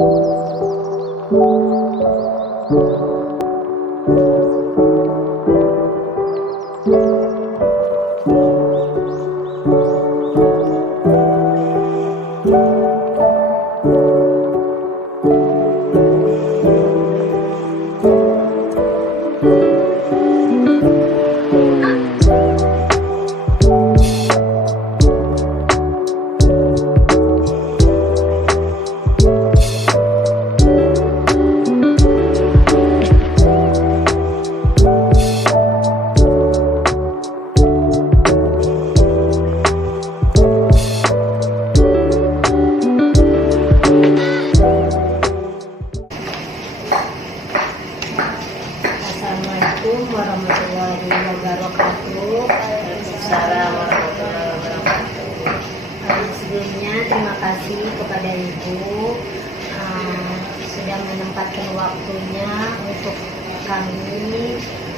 Assalamualaikum warahmatullahi wabarakatuh. Waalaikumsalam warahmatullahi wabarakatuh. Sebelumnya terima kasih kepada Ibu sudah menempatkan waktunya untuk kami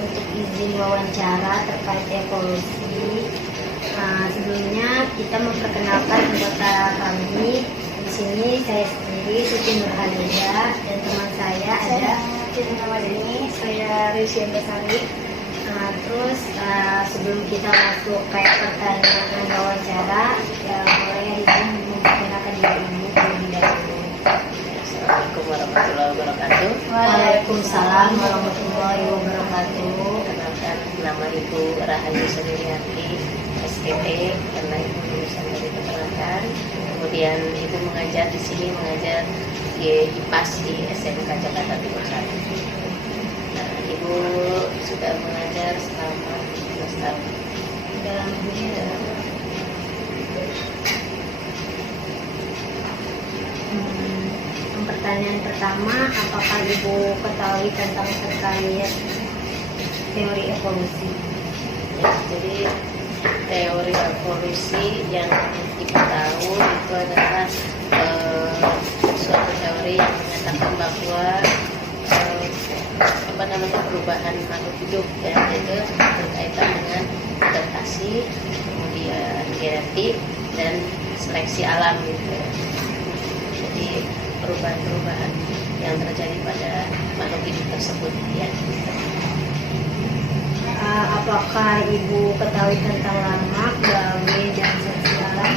untuk izin wawancara terkait evolusi. Sebelumnya kita memperkenalkan anggota kami. Di sini saya sendiri Siti Nurhaliza dan teman saya ada Ini saya Risya Besari. Terus sebelum kita masuk kayak pertanyaan wawancara, mulai Ibu memperkenalkan diri Ibu terlebih dahulu. Assalamualaikum warahmatullahi wabarakatuh. Waalaikumsalam warahmatullahi wabarakatuh. Kenalkan, nama Ibu Rahayu Sendiriati SPT karena Ibu lulusan dari peternakan. Kemudian Ibu mengajar di sini, mengajar di IPAS di SMK Jakarta Timur 1. Nah, Ibu sudah mengajar selama 15 tahun Dalam dunia pertanyaan pertama, apakah Ibu ketahui tentang terkait teori evolusi? Ya, jadi teori evolusi yang kita tahu itu adalah suatu teori yang menyatakan bahwa perubahan makhluk hidup ya, itu berkaitan dengan adaptasi, kemudian genetik dan seleksi alam gitu. Jadi perubahan-perubahan yang terjadi pada makhluk hidup tersebut ya. Apakah Ibu ketahui tentang lamak, gawe, dan seleksi alam?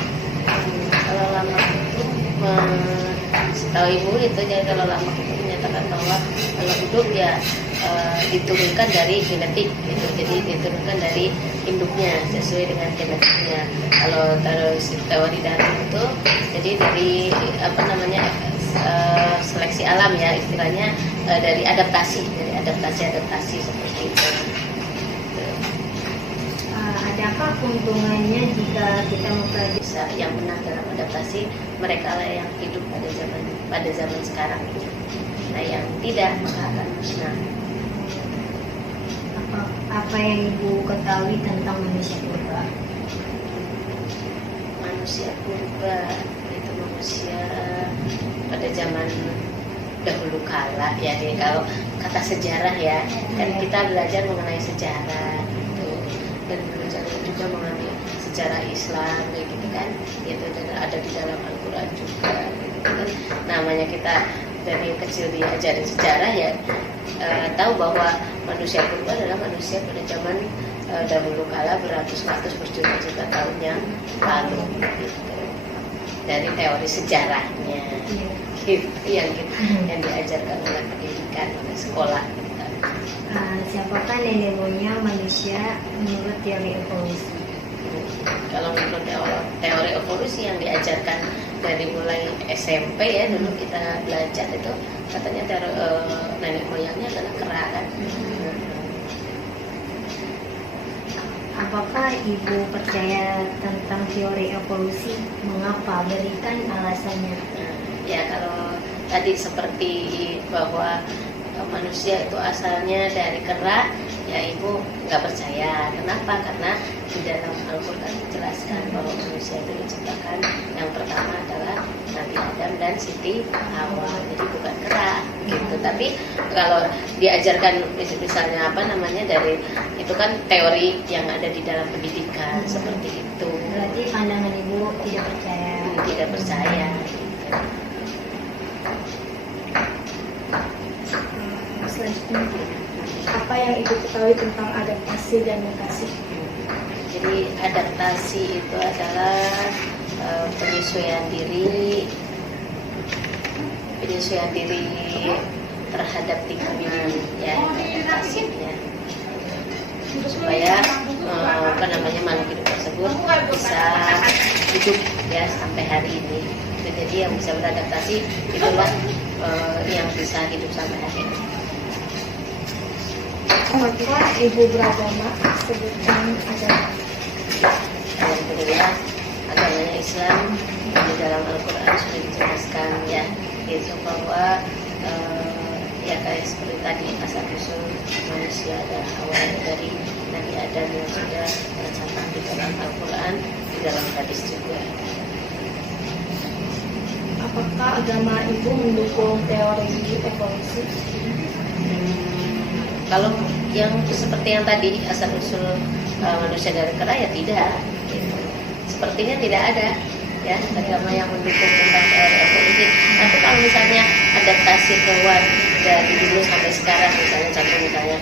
Kalau lamak itu setahu Ibu itu, jadi kalau lamak itu menyatakan bahwa kalau hidup ya diturunkan dari genetik gitu, jadi diturunkan dari induknya sesuai dengan genetiknya. Kalau teori Darwin itu jadi dari seleksi alam ya istilahnya, dari adaptasi seperti itu. Adakah keuntungannya jika kita mempelajari Yang menang dalam adaptasi mereka lah yang hidup pada zaman sekarang. Nah, yang tidak maka akan musnah. apa yang Ibu ketahui tentang manusia purba? Manusia purba itu manusia pada zaman dahulu kala ya. Jadi kalau kata sejarah ya, kan kita belajar mengenai sejarah gitu, dan belajar juga mengenai sejarah Islam kayak gitu kan, itu dan ada di dalam Al-Quran juga gitu kan. Namanya kita dari kecil diajarin sejarah ya, tahu bahwa manusia purba adalah manusia pada zaman dahulu kala, beratus-ratus berjuta-juta tahun yang lalu gitu. Dari teori sejarahnya gitu yang diajarkan oleh pendidikan, oleh sekolah kita. Siapakah nenek moyang manusia menurut teori evolusi? Kalau menurut teori evolusi yang diajarkan dari mulai SMP ya, dulu kita belajar itu katanya nenek moyangnya adalah kera kan. Apakah Ibu percaya tentang teori evolusi? Mengapa? Berikan alasannya. Ya, kalau tadi seperti bahwa manusia itu asalnya dari kera, ya Ibu nggak percaya. Kenapa? Karena di dalam Al-Quran dijelaskan bahwa manusia itu diciptakan yang pertama adalah Nabi Adam dan Siti Hawa, jadi bukan kera gitu. Tapi kalau diajarkan misalnya dari itu kan teori yang ada di dalam pendidikan seperti itu. Berarti pandangan Ibu tidak percaya. Tidak percaya gitu. yang Ibu ketahui tentang adaptasi dan mutasi? Jadi adaptasi itu adalah penyesuaian diri terhadap lingkungan, ya, adaptasinya, supaya makhluk hidup tersebut bisa hidup ya sampai hari ini. Jadi yang bisa beradaptasi itulah yang bisa hidup sampai hari ini. Apakah Ibu beragama? Sebutkan agama. Alhamdulillah, agamanya Islam. Di dalam Al-Quran sudah dijelaskan ya, itu bahwa ya kayak seperti tadi asal usul manusia adalah awalnya dari Nabi Adam yang sudah tercatat di dalam Al-Quran, di dalam hadis juga. Apakah agama Ibu mendukung teori evolusi? Kalau yang seperti yang tadi asal usul manusia dari kera, ya tidak, gitu. Sepertinya tidak ada ya agama yang mendukung tentang teori evolusi. Tapi kalau misalnya adaptasi hewan dari dulu sampai sekarang, misalnya contoh misalnya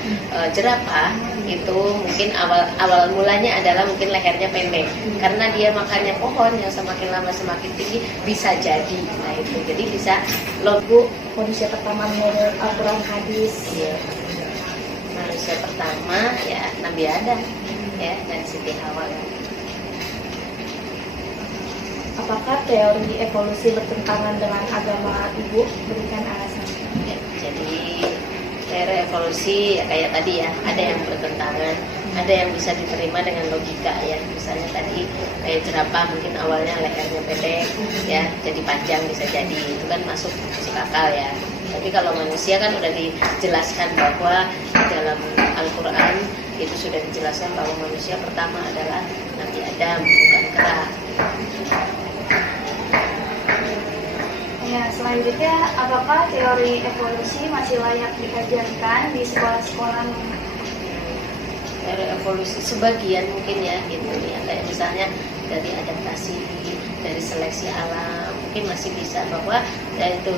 jerapah itu mungkin awal mulanya adalah mungkin lehernya pendek karena dia makannya pohon yang semakin lama semakin tinggi, bisa jadi. Nah itu jadi bisa logo Manusia pertama menurut Al-Quran hadis. ya, manusia pertama ya Nabi Adam ya dan Siti Hawa. Apakah teori evolusi bertentangan dengan agama Ibu? Berikan alasan. Ya, jadi teori evolusi ya kayak tadi ya, ada yang bertentangan, ada yang bisa diterima dengan logika ya. Misalnya tadi kayak jerapah mungkin awalnya lehernya pendek ya, jadi panjang bisa jadi, itu kan masuk akal ya. Tapi kalau manusia kan udah dijelaskan bahwa di dalam Al-Quran itu sudah dijelaskan bahwa manusia pertama adalah Nabi Adam, bukan kera. Ya, selanjutnya, apakah teori evolusi masih layak diajarkan di sekolah-sekolah? Teori evolusi sebagian mungkin ya gitu ya, kayak misalnya dari adaptasi, dari seleksi alam mungkin masih bisa, bahwa yaitu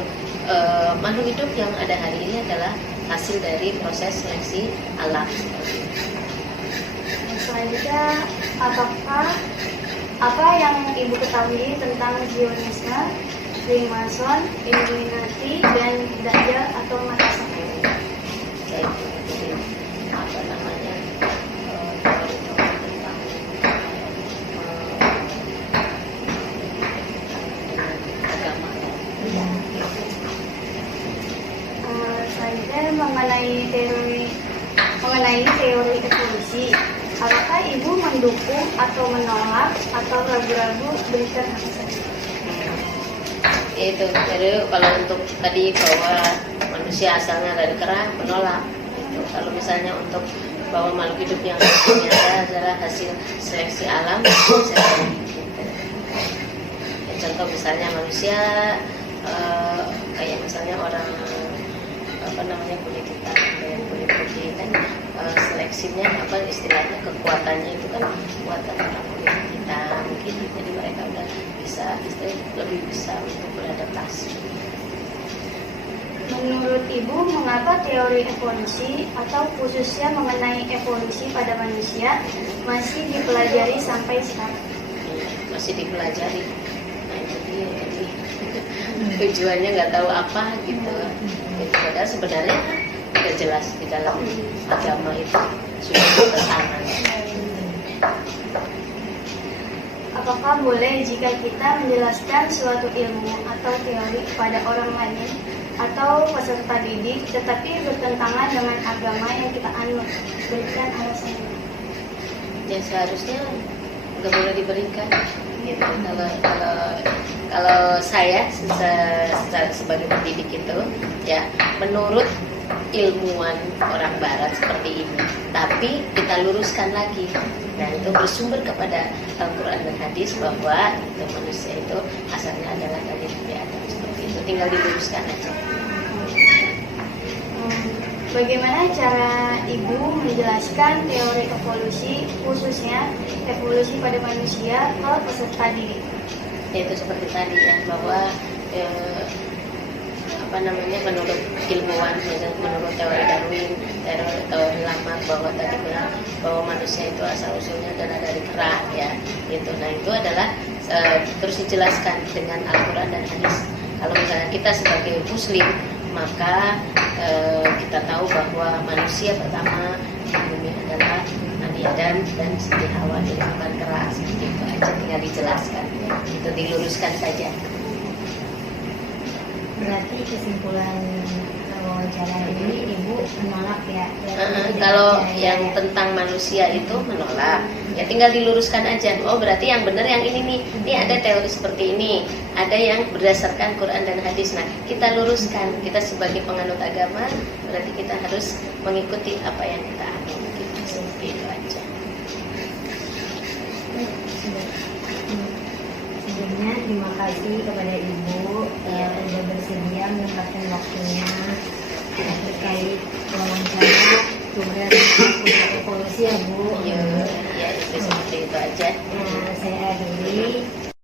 makhluk hidup yang ada hari ini adalah hasil dari proses seleksi alam. Selanjutnya, apa yang Ibu ketahui tentang Zionisme, Freemason, Illuminati, dan Dajjal atau mata sampai? Kayak jadi apa namanya teori-teori tentang agama. Selanjutnya mengenai teori evolusi, apakah Ibu mendukung atau menolak atau ragu-ragu? Berikan alasan. Itu jadi kalau untuk tadi bahwa manusia asalnya dari kera, menolak itu. Kalau misalnya untuk bahwa makhluk hidup yang ada adalah hasil seleksi alam, saya gitu. Ya, contoh misalnya manusia kayak misalnya orang apa namanya kulit hitam, kayak kulit putih kan seleksinya apa istilahnya, kekuatannya itu kan kekuatan orang kulit hitam gitu. Jadi mereka udah bisa lebih bisa untuk beradaptasi. Menurut Ibu, mengapa teori evolusi atau khususnya mengenai evolusi pada manusia masih dipelajari sampai sekarang? Masih dipelajari. Nah itu dia, jadi tujuannya nggak tahu apa gitu. Padahal sebenarnya sudah jelas di dalam agama itu sudah bertentangan. Apakah boleh jika kita menjelaskan suatu ilmu atau teori kepada orang lain atau peserta didik tetapi bertentangan dengan agama yang kita anut? Berikan alasannya. Ya seharusnya nggak boleh diberikan. Gitu. Kalau saya sebagai pendidik itu ya menurut ilmuwan orang barat seperti ini, tapi kita luruskan lagi. Nah itu bersumber kepada Al-Quran dan hadis bahwa itu manusia itu asalnya adalah dari Nabi Adam, seperti itu, tinggal diluruskan aja. Bagaimana cara Ibu menjelaskan teori evolusi, khususnya evolusi pada manusia, ke peserta didik? Itu seperti tadi ya, bahwa menurut ilmuwan, menurut teori Darwin, teori lama, bahwa tadi bilang bahwa manusia itu asal usulnya adalah dari kera ya itu. Nah itu adalah terus dijelaskan dengan Al-Quran dan hadis. Kalau misalnya kita sebagai muslim, maka kita tahu bahwa manusia pertama di bumi adalah Nabi Adam dan Siti Hawa diciptakan keras. Seperti itu aja, tinggal dijelaskan, itu diluruskan saja. Berarti kesimpulan wawancara ini Ibu menolak ya? Kalau yang tentang manusia itu menolak, ya tinggal diluruskan aja. Oh berarti yang benar yang ini nih. Ini ada teori seperti ini, ada yang berdasarkan Quran dan hadis. Nah kita luruskan. Kita sebagai penganut agama berarti kita harus mengikuti apa yang kita anut. Gitu, seperti itu aja. Sebelumnya terima kasih kepada Ibu yang sudah bersedia menyempatkan waktunya terkait wawancara tugas evolusi ya Bu. Ya itu seperti itu aja. Saya akhiri.